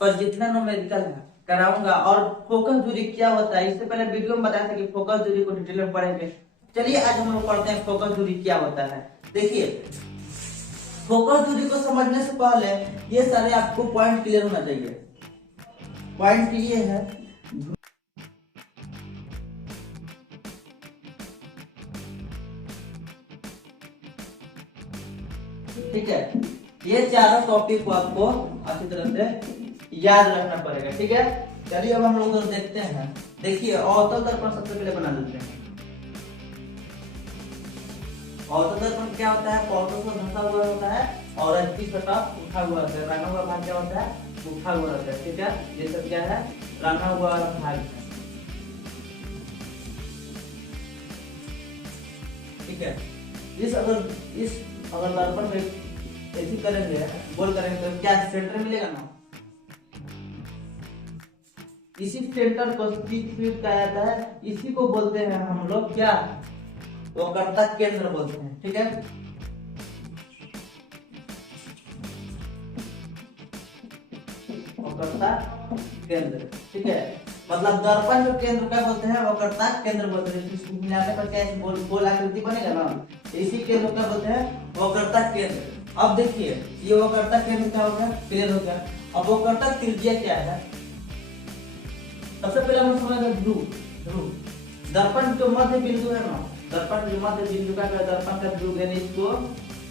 पर जितना न्यूमेरिकल है कराऊंगा। और फोकस दूरी क्या होता है इससे पहले वीडियो में बताया था कि फोकस दूरी को डिटेल में पढ़ेंगे। चलिए आज हम लोग पढ़ते हैं फोकस दूरी क्या होता है। देखिए फोकस दूरी को समझने से पहले ये सारे आपको पॉइंट क्लियर होना चाहिए। पॉइंट ये है, ठीक है, ये चारों टॉपिक को आपको अच्छी तरह से याद रखना पड़ेगा। ठीक है, चलिए अब हम लोग देखते हैं। देखिए अवतल दर्पण सबसे पहले बना देते हैं। अवतल दर्पण क्या होता है? पौधों से धंसा हुआ होता है और इसकी सतह उठा हुआ होता है। रंगा हुआ भाग क्या होता है? उठा हुआ होता है। ठीक है, ये सब क्या है? रंगा हुआ भाग है। ठीक है, इस अगर दर्पण में ऐसी करेंगे गोल करेंगे तो क्या सेंटर मिलेगा ना? इसी सेंटर को पीक कहा जाता है। इसी को बोलते हैं हम लोग क्या? वक्रता केंद्र बोलते हैं। ठीक है, वक्रता केंद्र। ठीक है, मतलब दर्पण जो केंद्र का बोलते हैं वक्रता केंद्र बोलते हैं। इसको मिलाने पर क्या गोल आकृति बनेगा ना, इसी केंद्र का बोलते हैं वक्रता केंद्र। अब देखिए ये वक्रता केंद्र क्या होगा? क्लियर हो गया। अब वक्रता त्रिज्या क्या है? सबसे पहले हम समझेंगे ध्रुव। दर्पण जो मध्य बिंदु है ना, दर्पण जो मध्य बिंदु का दर्पण का ध्रुव है, इसको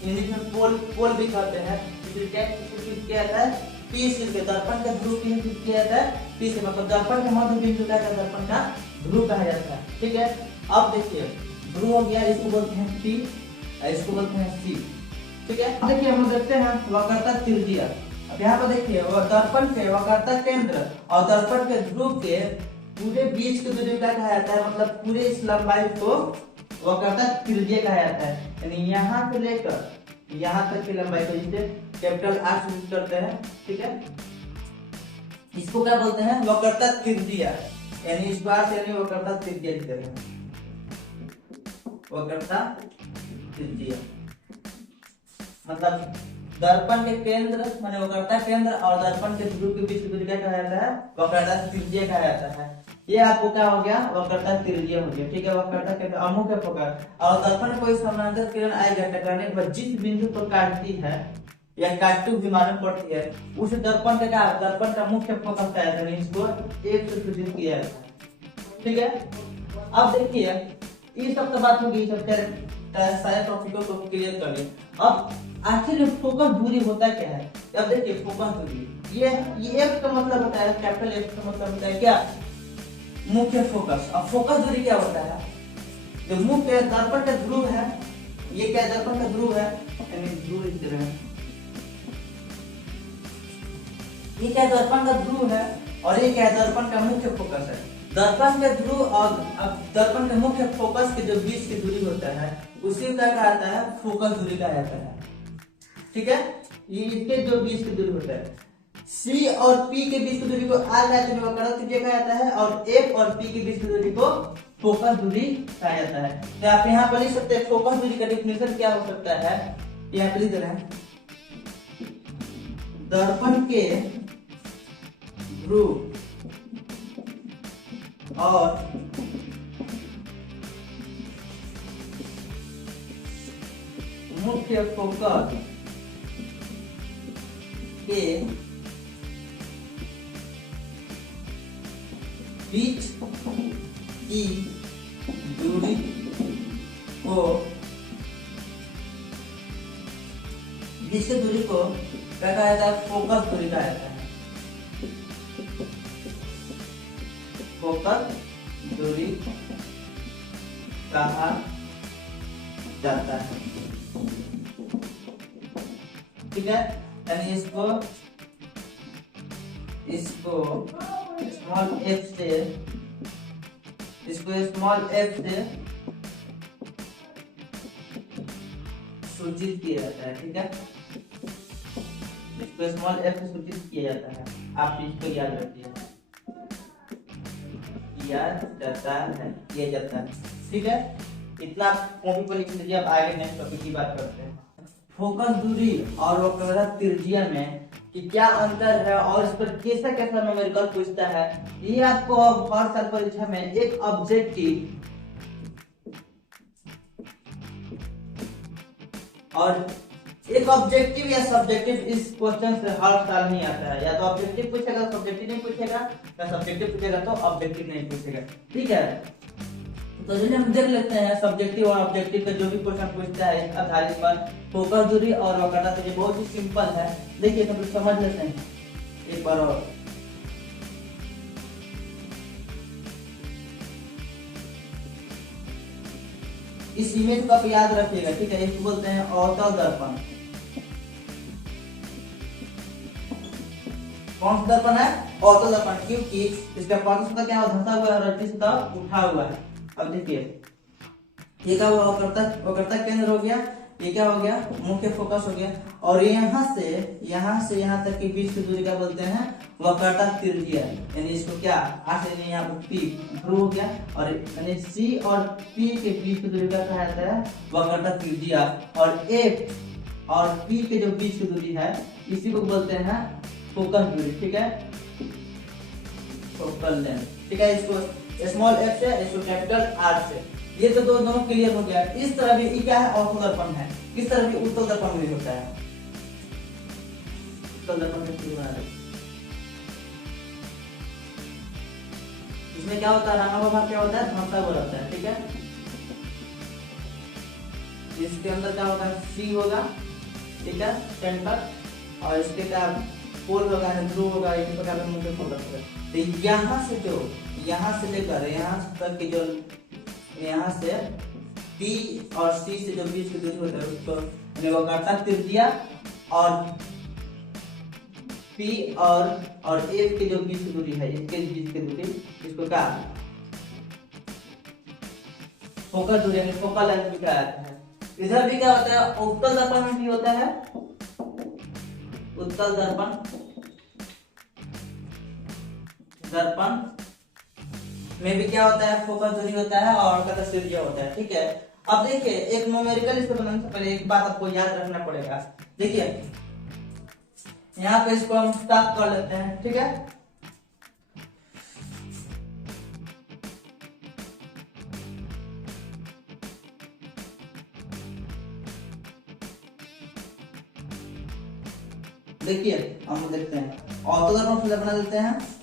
इंग्लिश में पोल भी कहते हैं। क्या आता है? पी से दर्पण का ध्रुव किया जाता है पी से, मतलब दर्पण के मध्य बिंदु का दर्पण का ध्रुव कहा जाता है। ठीक है, अब देखिए ध्रुव हो गया, इसको बोलते हैं पी, इसको बोलते हैं सी। ठीक है, अब देखिए हम देखते हैं वक्रता त्रिज्या। अब यहाँ पर देखिए दर्पण के वक्रता केंद्र और दर्पण के ध्रुव के पूरे बीच की दूरी का कहा जाता है, मतलब पूरे इस लंबाई को वक्रता त्रिज्या कहा जाता है। यानी यहाँ से लेकर यहाँ तक की लंबाई को जिसे कैपिटल आर से यूज करते हैं। ठीक है, इसको क्या बोलते हैं? वक्रता त्रिज्या, यानी इस बार से वक्रता त्रिज्या लिखते हैं। वक्रता त्रिज्या मतलब दर्पण के केंद्र माने वक्रता केंद्र और दर्पण के ध्रुव के बीच की दूरी क्या कहा जाता है? वक्रता त्रिज्या कहा जाता है। ये आपको क्या हो गया? वक्रता त्रिज्या हो गया। ठीक है, वक्रता केंद्र अमुक है फोकस और दर्पण कोई समानांतर किरण आएगा टकराने के बाद जिस बिंदु पर काटती है या काटती हुई मालूम पड़ती है उस दर्पण का दर्पण का मुख्य फोकस क्या है? इसको एक से सूचित किया जाता है। ठीक है, अब देखिए ये सब तो बात होगी, सब सारे टॉपिकों को क्लियर कर लिए। अब आखिर फोकस दूरी होता क्या है? अब देखिए फोकस दूरी ये एफ का मतलब होता है, कैपिटल एफ का मतलब होता है क्या? मुख्य फोकस। अब फोकस दूरी क्या होता है? जो मुख्य दर्पण का ध्रुव है, ये क्या दर्पण का ध्रुव है? यानी ध्रुव इस तरह है, ये क्या दर्पण का ध्रुव है और ये क्या दर्पण का मुख्य फोकस है। दर्पण के ध्रुव और दर्पण के मुख्य फोकस के जो बीच की दूरी होता है उसी का कहा जाता है फोकस दूरी कहा जाता है। ठीक है, ये इसके जो बीच की दूरी होता है, सी और पी के बीच की दूरी को आर वक्रता त्रिज्या कहा जाता है और एफ और पी के बीच की दूरी को फोकस दूरी कहा जाता है। तो आप यहाँ पर लिख सकते हैं फोकस दूरी का डेफिनेशन क्या हो सकता है? यहाँ पर लिख रहे हैं दर्पण के ध्रुव और मुख्य फोकस के बीच की दूरी को क्या कहा जाता है? फोकस दूरी कहा जाता है। फोकस दूरी कहा जाता है। ठीक है, यानी इसको स्मॉल एफ से सूचित किया जाता है। ठीक है, इसको स्मॉल एफ से सूचित किया जाता है। आप इसको याद रखिए, किया जाता है। ठीक है, इतना कॉपी पर लिख लीजिए। अब आगे नेक्स्ट टॉपिक की बात करते हैं। फोकस दूरी और वक्रता त्रिज्या में कि क्या अंतर है और इस पर कैसा कैसा न्यूमेरिकल पूछता है। ये आपको अब हर साल परीक्षा में एक ऑब्जेक्टिव और एक ऑब्जेक्टिव या सब्जेक्टिव इस क्वेश्चन से हर साल नहीं आता है। या तो ऑब्जेक्टिव पूछेगा, सब्जेक्टिव नहीं पूछेगा, या सब्जेक्टिव पूछेगा तो ऑब्जेक्टिव नहीं पूछेगा। ठीक है, तो चलिए हम देख लेते हैं सब्जेक्टिव और ऑब्जेक्टिव का जो भी क्वेश्चन पूछता है इस आधारित पर फोकस दूरी और वक्रता दूरी बहुत ही सिंपल है। देखिए सब लोग समझ लेते हैं एक बार और। इस इमेज को आप याद रखिएगा, ठीक है। इसको बोलते हैं अवतल दर्पण। कौन सा दर्पण है? अवतल दर्पण, क्योंकि इसका पार्श्व सतह क्या धंसा हुआ है और रज्जु सतह उठा हुआ है। अब देखिए ये क्या हुआ, वक्रता केंद्र हो गया, ये क्या हो गया, मुख्य फोकस हो गया, और यहाँ से यहाँ तक की बीच की दूरी क्या बोलते हैं, वक्रता त्रिज्या। यानी इसको क्या आशय यहाँ पर पी ध्रुव हो गया, और यानी सी और पी के बीच की दूरी का कहा जाता है वक्रता त्रिज्या, और एफ और पी के जो बीच की दूरी है इसी को बोलते हैं फोकस दूरी। ठीक है, फोकल लेंथ। ठीक है, इसको स्मॉल एफ से, इसको कैपिटल आर से। ये तो दोनों क्लियर हो गया। इस तरह भी क्या है, अवतल दर्पण है। इस तरह भी उत्तल दर्पण भी होता है। उत्तल दर्पण इसमें क्या होता है, रामा भाग क्या होता है, धंसा हुआ रहता है। ठीक है, इसके अंदर क्या होगा, सी होगा, ठीक है, सेंटर, और इसके क्या पोल होगा, ध्रुव होगा, इस प्रकार का मुख्य फोकस है। तो यहाँ से लेकर यहाँ तक की जो यहाँ से P और C से जो बीच की दूरी होता है उसको वक्रता त्रिज्या, और P और F की जो बीच की दूरी है इसके बीच की दूरी, इसको क्या फोकस दूरी यानी फोकल लेंथ भी कहा जाता है। इधर भी क्या होता है, उत्तल दर्पण में भी होता है। उत्तल दर्पण में भी क्या होता है, फोकस दूरी होता है और वक्रता त्रिज्या होता है। ठीक है, अब देखिए एक न्यूमेरिकल इसको बनाने से पहले एक बात आपको याद रखना पड़ेगा। देखिए यहाँ पे इसको हम स्टॉप कर लेते हैं। ठीक है, देखिए हम देखते हैं अवतल दर्पण से बना देते हैं।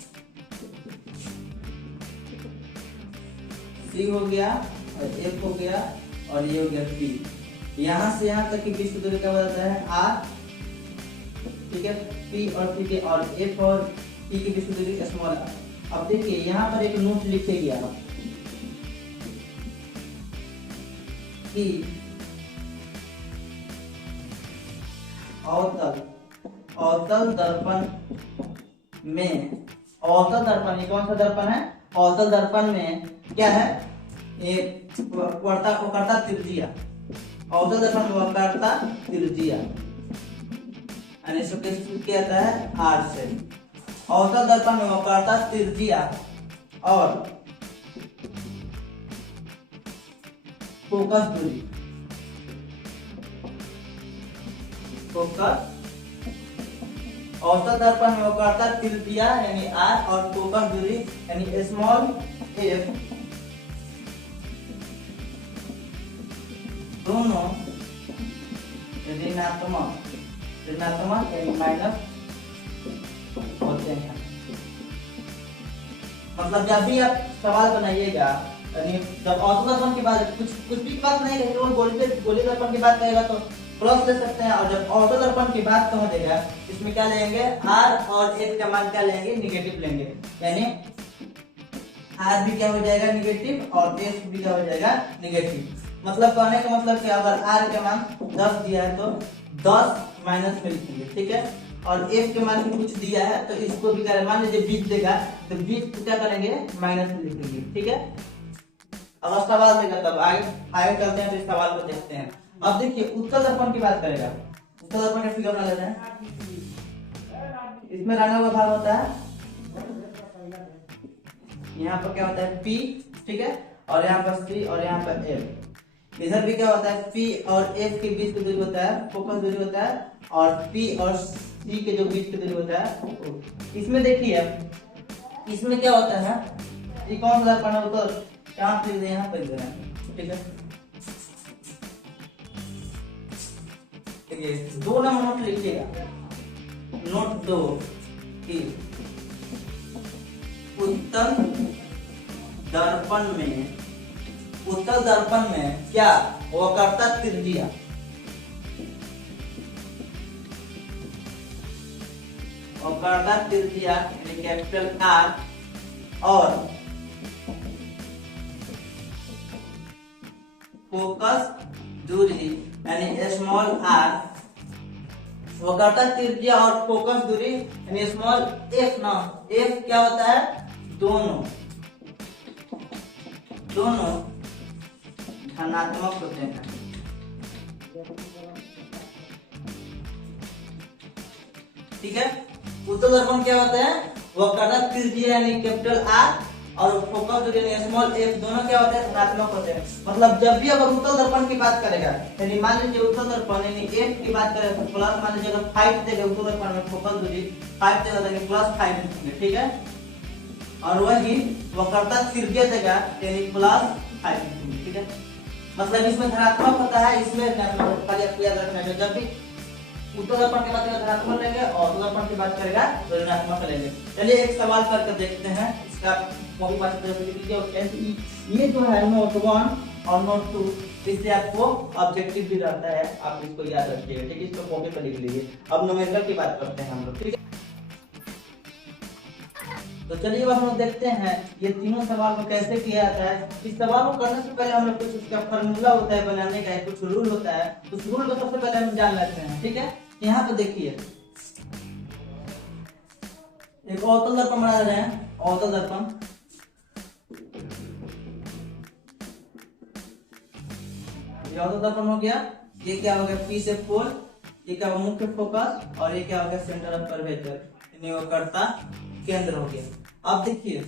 सी हो गया और एफ हो गया और ये हो गया पी। यहाँ से यहाँ तक की बीच की दूरी क्या बताता है, आर। ठीक है, पी और पी के और एफ और पी के बीच की दूरी स्मॉल आर। अब देखिए यहाँ पर एक नोट लिखे गया कि अवतल दर्पण में, अवतल दर्पण ये कौन सा दर्पण है, अवतल दर्पण में क्या है, एक वक्रता त्रिज्या। अवतल दर्पण में वक्रता त्रिज्या यानी इसको कैसे किया जाता है, आर से। अवतल दर्पण में वक्रता त्रिज्या और फोकस दूरी, फोकस अवतल दर्पण में वक्रता त्रिज्या यानी आर और फोकस दूरी यानी स्मॉल एफ, दोनों ऋणात्मक यानी माइनस होते हैं। मतलब जब भी आप सवाल बनाइएगा, यानी जब अवतल दर्पण की बात कुछ भी बात नहीं करेगा, वो गोली दर्पण की बात करेगा तो प्लस ले सकते हैं, और जब अवतल दर्पण की बात कहा जाएगा इसमें क्या लेंगे, आर और एफ का मान क्या लेंगे, निगेटिव लेंगे। यानी आर भी क्या हो जाएगा, निगेटिव, और एफ भी क्या हो जाएगा, निगेटिव। मतलब कहने का मतलब कि अगर आर का मान 10 दिया है तो 10 माइनस में लिखेंगे। ठीक है, और एफ के मान भी कुछ दिया है तो इसको भी क्या, मान लीजिए 20 देगा तो 20 को क्या करेंगे, माइनस में लिखेंगे। ठीक है, अगर सवाल देगा तब आगे चलते हैं तो इस सवाल को देखते हैं। अब देखिए उत्तल दर्पण की बात करेगा। उत्तल दर्पण का फिगर बना लेते हैं। इसमें रहने वाला भाग होता है, यहाँ पर क्या होता है P, ठीक है, और यहाँ पर C और यहाँ पर F। इधर भी क्या होता है, P और F के बीच की दूरी होता है फोकस दूरी होता है, और P और सी के जो बीच की दूरी होता है वो। इसमें देखिए इसमें क्या होता है, ये कौन सा दर्पण है वो तो यहाँ पे दे, यहाँ पर दे रहा है, ठीक है। देखिए 2 नंबर नोट लिखिएगा, नोट 2 की उत्तल दर्पण में क्या वक्रता त्रिज्या, वक्रता त्रिज्या यानी कैपिटल आर और फोकस दूरी यानी स्मॉल आर, वक्रता त्रिज्या और फोकस दूरी यानी स्मॉल एफ ना, एफ क्या होता है, दोनों धनात्मक होते हैं। ठीक है, उत्तल दर्पण क्या होता है, वक्रता त्रिज्या यानी कैपिटल आर और फोकस दूरी यानी स्मॉल एफ, दोनों क्या होते हैं, धनात्मक होते हैं। मतलब जब भी अगर उत्तल दर्पण की बात करेगा, यानी मान लीजिए उत्तल दर्पण यानी एफ की बात करें तो प्लस, मान लीजिए अगर 5 देगा उत्तल दर्पण में फोकस दूरी 5 देगा तो +5 लिखेंगे, ठीक है। और वही वक्रता त्रिज्या देगा यानी +5, ठीक है। मतलब इसमें धनात्मक होता है, इसमें ऋणात्मक, खाली आपको याद रखना है। जब भी उत्तल दर्पण की बात करेगा धनात्मक लेंगे और उत्तल दर्पण की बात करेगा तो ऋणात्मक लेंगे। चलिए एक सवाल करके देखते हैं, इसका मौलिक बात ये जो है नोट 1 और नोट 2, इससे आपको ऑब्जेक्टिव भी रहता है, आप इसको याद रखिएगा, ठीक है। इसको कॉपी पर लिख लीजिए। अब न्यूमेरिकल की बात करते हैं हम लोग, ठीक है। तो चलिए अब हम लोग देखते हैं ये तीनों सवाल को कैसे किया जाता है। इस सवाल को करने से पहले हम लोग कुछ उसका फार्मूला होता है बनाने का, कुछ रूल होता है, उस रूल को सबसे पहले हम जान लेते हैं, ठीक है। यहाँ पे देखिए एक अवतल दर्पण बना रहे हैं, अवतल दर्पण, ये अवतल दर्पण हो गया। ये क्या हो गया, P से 4, ये क्या मुख्य फोकस और ये क्या हो गया सेंटर ऑफ कर्वेचर, यानी वक्रता केंद्र हो गया। अब देखिए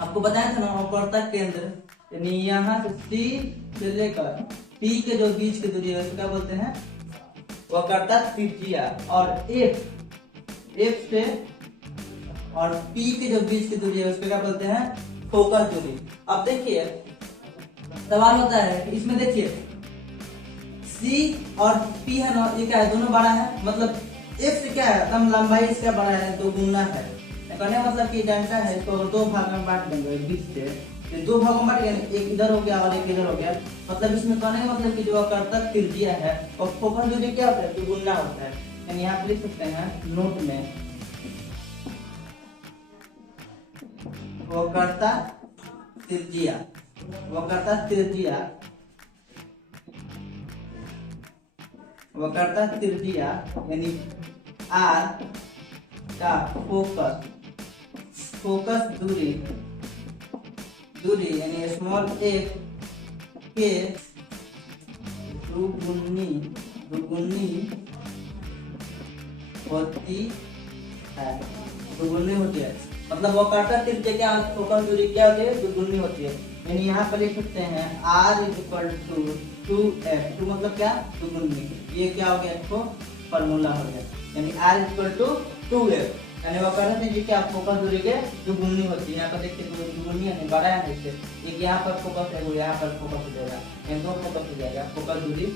आपको बताया था ना वक्रता केंद्र यानी यहाँ से C से लेकर P के जो बीच की दूरी है उसको क्या बोलते हैं, वक्रता त्रिज्या। और F से और P के जो बीच की दूरी है उसको क्या बोलते हैं, फोकस दूरी। अब देखिए सवाल होता है कि इसमें देखिए C और P है ना, ये क्या है, दोनों बड़ा है, मतलब F से क्या है, कम लंबाई इसका बड़ा है, 2 गुना है। कहने मतलब कि जनता है इसको 2 भाग में बांट देंगे, बीच से 2 भाग में बांट देंगे, एक इधर हो गया और एक इधर हो गया। मतलब इसमें कहने का मतलब कि जो वक्रता त्रिज्या है और फोकस दूरी क्या होता है, 2 गुना होता है। यानी यहाँ पे लिख सकते हैं नोट में वक्रता त्रिज्या, वक्रता त्रिज्या, वक्रता त्रिज्या यानी R का फोकस दूरी यानी स्मॉल f के दुगुनी होती है, दुगुनी होती है। मतलब वक्रता त्रिज्या क्या, फोकस दूरी क्या होती है, दुगुनी होती है। यानी यहाँ पर लिख सकते हैं R = 2f, 2 मतलब क्या, दुगुनी। ये क्या हो गया, इसको फार्मूला हो गया, यानी R = 2f, यानी वक्रता त्रिज्या क्या, फोकस दूरी के दुगुनी होती है। यहाँ पर देखिए दुगुनी यानी बड़ा है इससे, एक यहाँ पर फोकस है, वो यहाँ पर फोकस हो जाएगा, यानी 2 फोकस हो जाएगा, फोकस दूरी।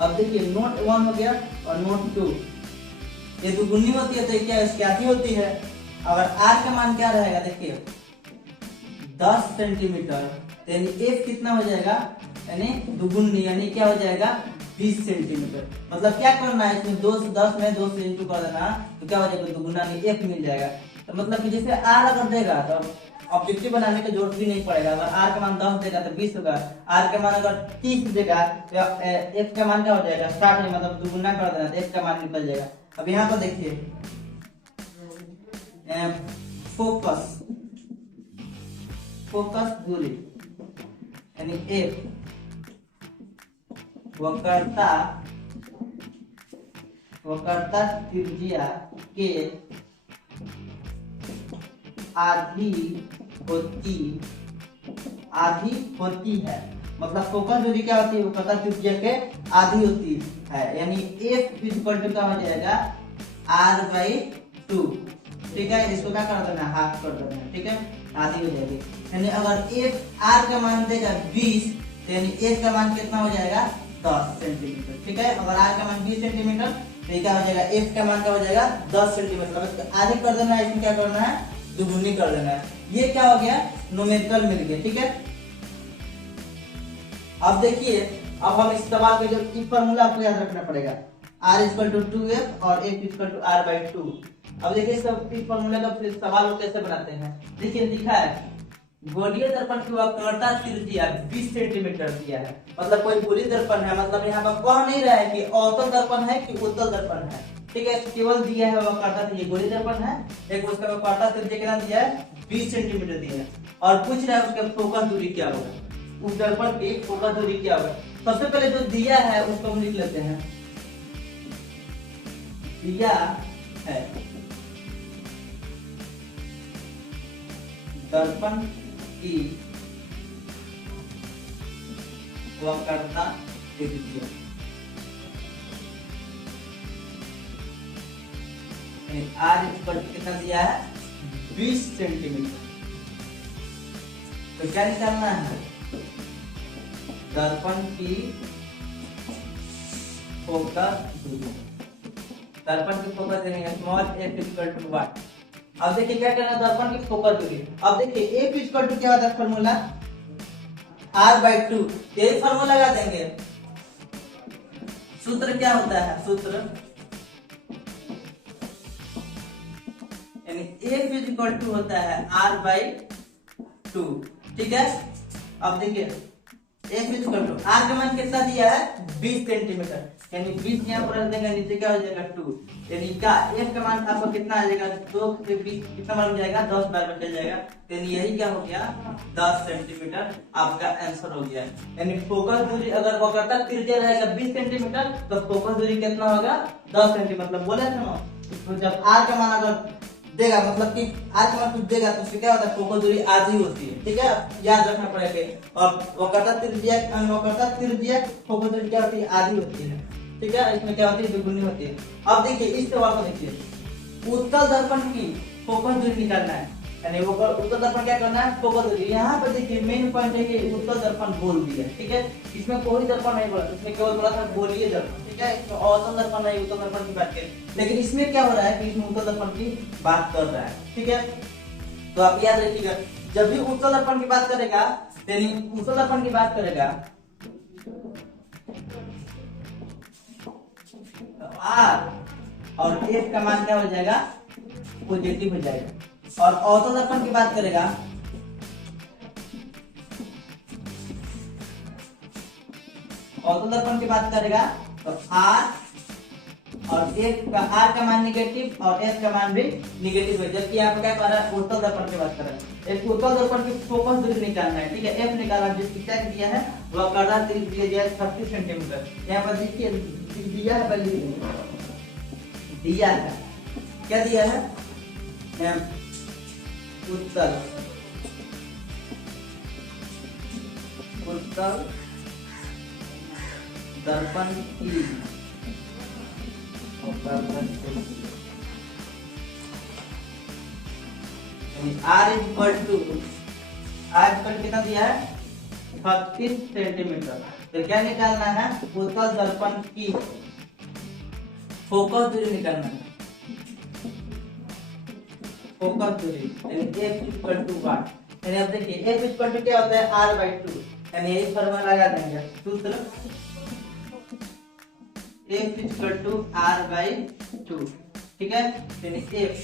अब देखिए नोट 1 हो गया और नोट 2, ये दुगुनी होती है तो क्या इसकी आधी होती है। अगर R का मान क्या रहेगा, देखिए 10 सेंटीमीटर, यानी F कितना हो जाएगा, यानी दुगुनी, यानी क्या हो जाएगा 20 सेंटीमीटर। मतलब क्या करना है, इसमें 10 में 2 से इंटू कर देना तो क्या हो जाएगा, दुगुना नहीं F मिल जाएगा। तो मतलब कि जैसे R अगर देगा तो ऑब्जेक्टिव बनाने की जरूरत भी नहीं पड़ेगा। अगर R का मान 10 देगा तो 20 होगा, R का मान अगर 30 देगा तो F का मान क्या हो जाएगा 60, मतलब दुगुना कर देना तो F का मान निकल जाएगा। अब यहाँ पर देखिए फोकस दूरी यानी F वक्रता त्रिज्या के आधी होती है। मतलब फोकस दूरी क्या होती है, वो कटर त्रिज्या के आधी होती है, यानी F इक्वल टू क्या हो जाएगा R/2। ठीक है, इसको क्या कर देना है, हाफ कर देना है। ठीक है, आधी हो जाएगी। यानी अगर F R का मान देगा 20, तो यानी F का मान कितना हो जाएगा 10 सेंटीमीटर। ठीक है, अगर R का मान 20 सेंटीमीटर तो क्या हो जाएगा, F का मान क्या हो जाएगा 10 सेंटीमीटर। मतलब आधे कर देना है, इसमें क्या करना है, दुगुनी कर देना है। ये क्या हो गया, न्यूमेरिकल मिल गया। ठीक है, अब देखिए, अब हम इस सवाल का जो फॉर्मूला आपको याद रखना पड़ेगा, R = 2F और F = R/2। अब देखिए इस फॉर्मूला का फिर सवाल को कैसे बनाते हैं। देखिए लिखा है गोलीय दर्पण की वक्रता त्रिज्या 20 सेंटीमीटर दिया है, मतलब कोई गोलीय दर्पण है, मतलब यहाँ पर कह नहीं रहा है कि अवतल दर्पण है कि उत्तल दर्पण है। ठीक है, केवल दिया है वक्रता त्रिज्या, गोलीय दर्पण है, एक उसका वक्रता त्रिज्या कितना दिया है 20 सेंटीमीटर दिया है, और पूछ रहा है उसका फोकस दूरी क्या होगा, उस दर्पण की फोकस दूरी क्या होगा। सबसे पहले जो दिया है उसको हम लिख लेते हैं, दिया है दर्पण की वक्रता त्रिज्या, R कितना दिया है 20 सेंटीमीटर। तो क्या निकालना है, दर्पण की फोकस दूरी, दर्पण की फोकस दूरी स्मॉल f = 1। अब देखिए क्या करना है, दर्पण की फोकस दूरी। अब देखिए F = क्या होता है फॉर्मूला, R/2। यही फॉर्मूला लगा देंगे। सूत्र क्या होता है, सूत्र यानी F = होता है R/2। ठीक है, अब देखिए F = R का मान कितना दिया है 20 सेंटीमीटर, यानी 20 यहाँ पर रख देंगे, नीचे क्या हो जाएगा 2, यानी का F का मान आपको कितना आ जाएगा, 2 से 20 कितना बार हो जाएगा 10 बार में चल जाएगा, यानी यही क्या हो गया 10 सेंटीमीटर आपका आंसर हो गया। यानी फोकस दूरी अगर वक्रता त्रिज्या रहेगा 20 सेंटीमीटर तो फोकस दूरी कितना होगा 10 सेंटीमीटर। मतलब बोले थे ना, तो जब R का मान अगर देगा, मतलब कि R का मान कुछ देगा तो उससे क्या होता है, फोकस दूरी आधी होती है। ठीक है, याद रखना पड़ेगा। और वक्रता त्रिज्या फोकस दूरी क्या होती है, आधी होती है। ठीक है, इसमें क्या होती है, दुगुनी होती है। अब देखिए इस सवाल को देखिए, उत्तल दर्पण की फोकस दूरी निकालना है, यानी वो उत्तल दर्पण क्या करना है, फोकस दूरी। यहाँ पर देखिए मेन पॉइंट है कि उत्तल दर्पण बोल दिया। ठीक है, इसमें कोई दर्पण नहीं बोला, इसमें केवल बोला था गोलीय दर्पण। ठीक है, इसमें अवतल दर्पण नहीं, उत्तल दर्पण की बात करें, लेकिन इसमें क्या हो रहा है कि इसमें उत्तल दर्पण की बात कर रहा है। ठीक है, तो आप याद रखिएगा, जब भी उत्तल दर्पण की बात करेगा, उत्तल दर्पण की बात करेगा R और F का मान क्या हो जाएगा, पॉजिटिव हो जाएगा। और अवतल दर्पण की बात करेगा, अवतल दर्पण की बात करेगा तो R और R का मान निगेटिव और F का मान भी निगेटिव है। जबकि यहाँ पे क्या कर रहा है, उत्तल दर्पण की बात कर रहा है। एक उत्तल दर्पण की फोकस दूरी निकालना है। ठीक है, F निकाला, जिसकी क्या दिया है, वक्रता त्रिज्या दिया है 30 सेंटीमीटर। यहाँ पर देखिए दिया है, दिया है, क्या दिया है, उत्तल दर्पण की R कितना दिया है 36 सेंटीमीटर। तो क्या निकालना है, उत्तल दर्पण की फोकस दूरी निकालना है, फोकस दूरी यानी F = 1। यानी अब देखिए F = क्या होता है, R/2, यानी यही फॉर्मूला लगा देंगे, सूत्र F = R/2। ठीक है, यानी F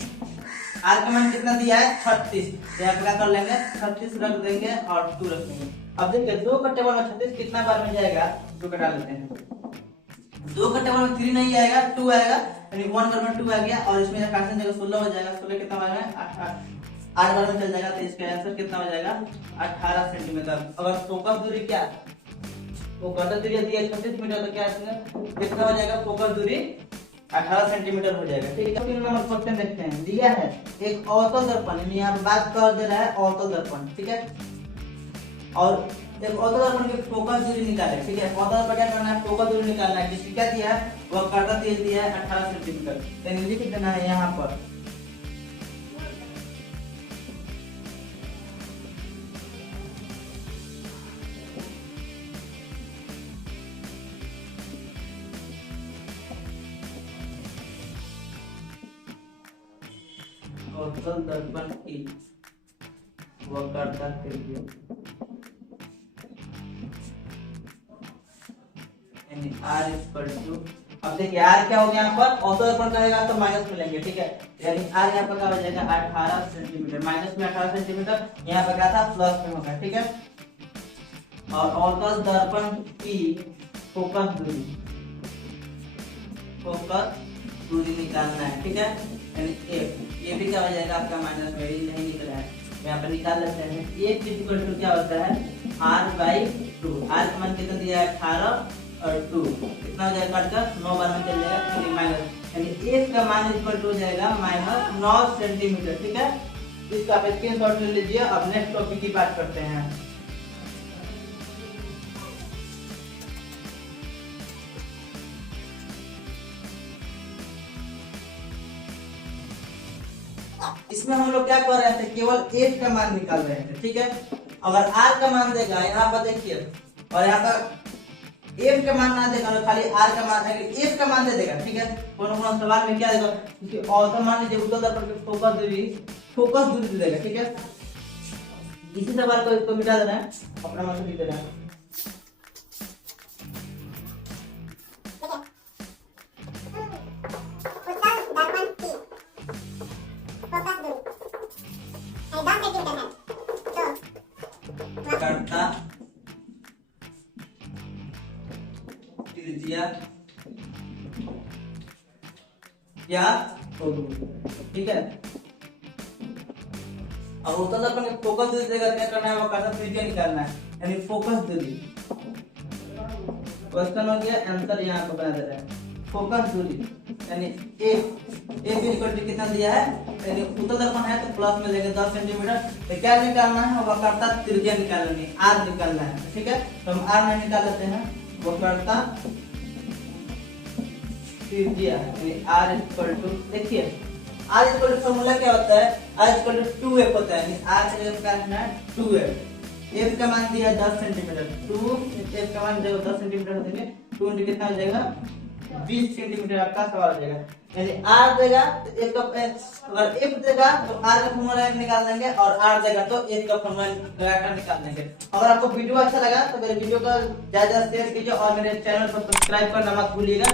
R का मान कितना दिया है 36, यहाँ पे क्या कर लेंगे 36 रख देंगे और 2 रख देंगे। अब देखिए 2 का टेबल में 36 कितना बार में जाएगा, 2 कटा लेते हैं। 2 का टेबल में 3 नहीं आएगा, 2 आएगा, यानी 1 बार में 2 आ गया, और इसमें फ्रैक्शन जगह 16 हो जाएगा। 16 कितना बार में 8 बार में चल जाएगा, तो इसका आंसर कितना हो जाएगा 18 सेंटीमीटर। अगर फोकस दूरी क्या, फोकस दूरी दिया 36 मीटर, तो क्या कितना हो जाएगा, फोकस दूरी 18 सेंटीमीटर हो जाएगा। ठीक है, 3 नंबर क्वेश्चन देखते हैं। दिया है एक अवतल दर्पण, यानी यहाँ बात कर दे रहा है अवतल दर्पण। ठीक है, और एक ऑर्थो दर्पण की फोकस दूरी निकाले, ठीक है। ऑर्थो दर्पण क्या करना है, फोकस दूरी निकालना है, जिसकी क्या दिया है, वह कर्ता तीर दिया है 18 सेंटीमीटर, तो लिख देना है यहाँ पर। अवतल दर्पण की वक्रता त्रिज्या यानी r इक्वल टू, अब देखिए r क्या हो गया यहाँ पर, अवतल दर्पण करेगा तो माइनस में लेंगे, ठीक है। यानी r यहाँ पर क्या हो जाएगा 18 सेंटीमीटर, माइनस में 18 सेंटीमीटर, यहाँ पर क्या था प्लस में होगा, ठीक है। और अवतल दर्पण की फोकस दूरी निकालना है, ठीक है। यानी f, ये भी क्या हो जाएगा आपका माइनस में, नहीं निकला है, यहाँ पर निकाल लेते हैं। f इक्वल टू क्या होता है r/2, r का मान कितना दिया है 18 और 2 कितना हो जाएगा, काटकर 9 बार में चल जाएगा, माइनस, यानी f का मान इक्वल टू हो जाएगा -9 सेंटीमीटर, ठीक है। इसका आप स्क्रीनशॉट ले लीजिए। अब नेक्स्ट टॉपिक की बात करते हैं। इसमें हम लोग क्या कर रहे थे, केवल f का मान निकाल रहे थे, ठीक है। अगर r का मान देगा, यहाँ पर देखिए, और यहाँ पर f का मान ना देगा, खाली r का मान, f का मान दे देगा, ठीक है। कोनो सवाल में क्या देगा, क्योंकि ऑर्थो मान लीजिए उत्तल दर्पण की फोकस दूरी दे देगा, ठीक है। इसी सवाल को इसको मिटा देना है, अपना मान लिख देना है। कर्ता त्रिज्या या ठीक है। अब उत्तल दर्पण की फोकस दूरी देकर क्या करना है, वो कर्ता त्रिज्या निकालना है, यानी फोकस दूरी। क्वेश्चन हो गया, आंसर यहाँ पर बना दे रहा है। फोकस दूरी यानी f इक्वल टू कितना दिया है, यानी उत्तल दर्पण है तो प्लस में लेंगे 10 सेंटीमीटर, तो क्या निकालना है, वक्रता त्रिज्या निकालनी है, r निकालना है, ठीक है। तो हम r में निकाल लेते हैं, वक्रता त्रिज्या यानी r इक्वल टू, देखिए r इक्वल टू फॉर्मूला क्या होता है, r इक्वल टू 2f होता है, यानी r का जगह क्या है 2f। f का मान दिया 10 सेंटीमीटर, 2 f का मान जब 10 सेंटीमीटर देंगे, 2 into कितना हो जाएगा 20 सेंटीमीटर आपका सवाल हो जाएगा। यानी r देगा तो f का, अगर f देगा तो r का फॉर्मूला निकाल देंगे, और r देगा तो f का फॉर्मूला लगाकर निकाल देंगे। अगर आपको वीडियो अच्छा लगा तो मेरे वीडियो को ज्यादा शेयर कीजिए और मेरे चैनल को सब्सक्राइब करना मत भूलिएगा।